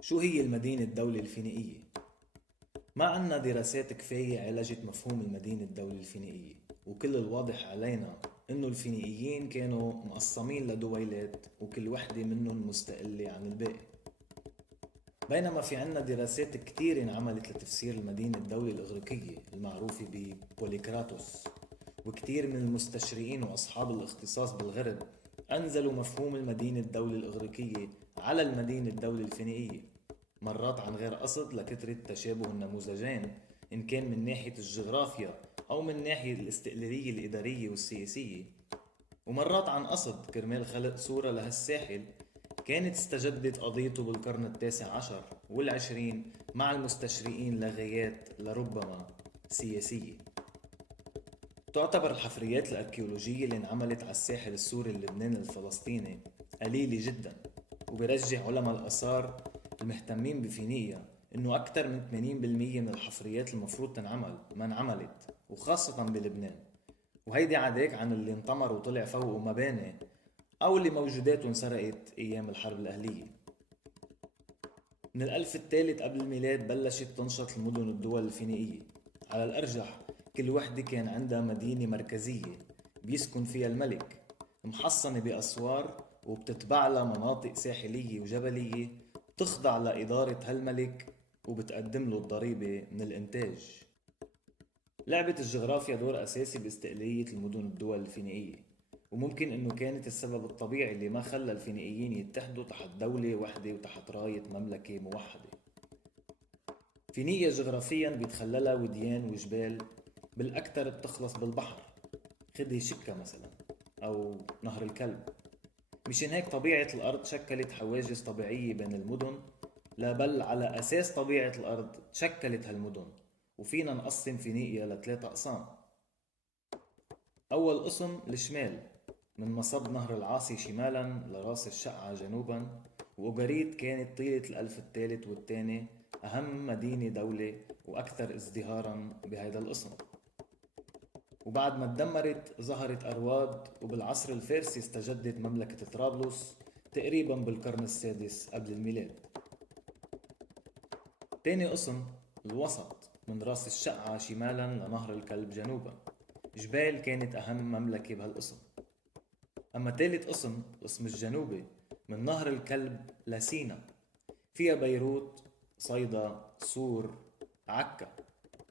شو هي المدينة الدولة الفينيقية؟ ما عنا دراسات كفاية عالجت مفهوم المدينة الدولة الفينيقية، وكل الواضح علينا إنه الفينيقيين كانوا مقسمين لدويلات وكل وحدة منهم مستقلة عن الباقي. بينما في عنا دراسات كتير انعملت لتفسير المدينة الدولة الإغريقية المعروفة ببوليكراتوس، وكتير من المستشرقين وأصحاب الاختصاص بالغرب أنزلوا مفهوم المدينة الدولة الإغريقية على المدينة الدولة الفينيقية، مرات عن غير قصد لكثرة تشابه النموذجين، إن كان من ناحية الجغرافيا أو من ناحية الاستقلالية الإدارية والسياسية، ومرات عن قصد كرمال خلق صورة لهالساحل كانت استجدت قضيته بالقرن التاسع عشر والعشرين مع المستشرقين لغايات لربما سياسية. تعتبر الحفريات الأركيولوجية اللي انعملت على الساحل السوري اللبناني الفلسطيني قليلة جدا، وبرجح علماء الآثار المهتمين بفينيقيا إنه أكثر من 80% من الحفريات المفروض تنعمل ما انعملت، وخاصة بلبنان، وهيدي عداك عن اللي انطمر وطلع فوقه مباني أو اللي موجوداته انسرقت أيام الحرب الأهلية. من الألف الثالث قبل الميلاد بلشت تنشط المدن الدول الفينيقية، على الأرجح كل وحدة كان عندها مدينة مركزية بيسكن فيها الملك، محصنة بأسوار وبتتبع لها مناطق ساحلية وجبلية تخضع لإدارة هالملك وبتقدم له الضريبة من الإنتاج. لعبت الجغرافيا دور أساسي باستقلالية المدن الدول الفينيقية، وممكن إنه كانت السبب الطبيعي اللي ما خلى الفينيقيين يتحدوا تحت دولة واحدة وتحت راية مملكة موحدة. فينيقيا جغرافيا بيتخللها وديان وجبال بالأكثر بتخلص بالبحر، خدي شكا مثلا أو نهر الكلب. مشان هيك طبيعة الأرض شكلت حواجز طبيعية بين المدن، لا بل على أساس طبيعة الأرض تشكلت هالمدن. وفينا نقسم فينيقيا لثلاثة أقسام. أول قسم الشمال، من مصب نهر العاصي شمالا لراس الشقعة جنوبا، وأوغاريت كانت طيلة الألف الثالث والثاني أهم مدينة دولة وأكثر ازدهارا بهذا القسم. وبعد ما تدمرت ظهرت أرواد، وبالعصر الفارسي استجدت مملكة طرابلس تقريبا بالقرن السادس قبل الميلاد. تاني قسم الوسط، من راس الشقعة شمالا لنهر الكلب جنوبا، جبال كانت أهم مملكة بهالقسم. أما تالت قسم، القسم الجنوبي، من نهر الكلب لسينا، فيها بيروت، صيدا، صور، عكا،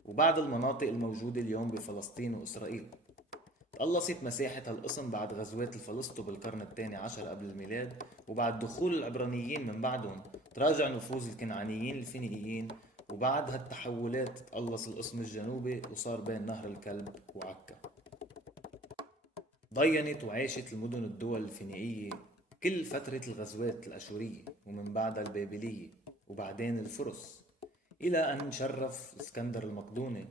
وبعض المناطق الموجودة اليوم بفلسطين وإسرائيل. تقلصت مساحة هالقسم بعد غزوات الفلسطو بالقرن الثاني عشر قبل الميلاد، وبعد دخول العبرانيين من بعدهم تراجع نفوذ الكنعانيين الفينيقيين، وبعد هالتحولات تقلص القسم الجنوبي وصار بين نهر الكلب وعكا. ضينت وعاشت المدن الدول الفينيقية كل فترة الغزوات الأشورية ومن بعدها البابلية وبعدين الفرس، إلى أن شرف اسكندر المقدوني،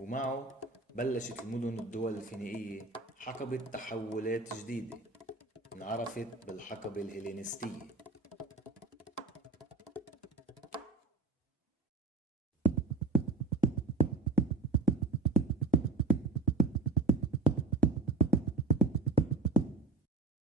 ومعه بلشت المدن الدول الفينيقية حقبة تحولات جديدة انعرفت بالحقبة الهيلينستية.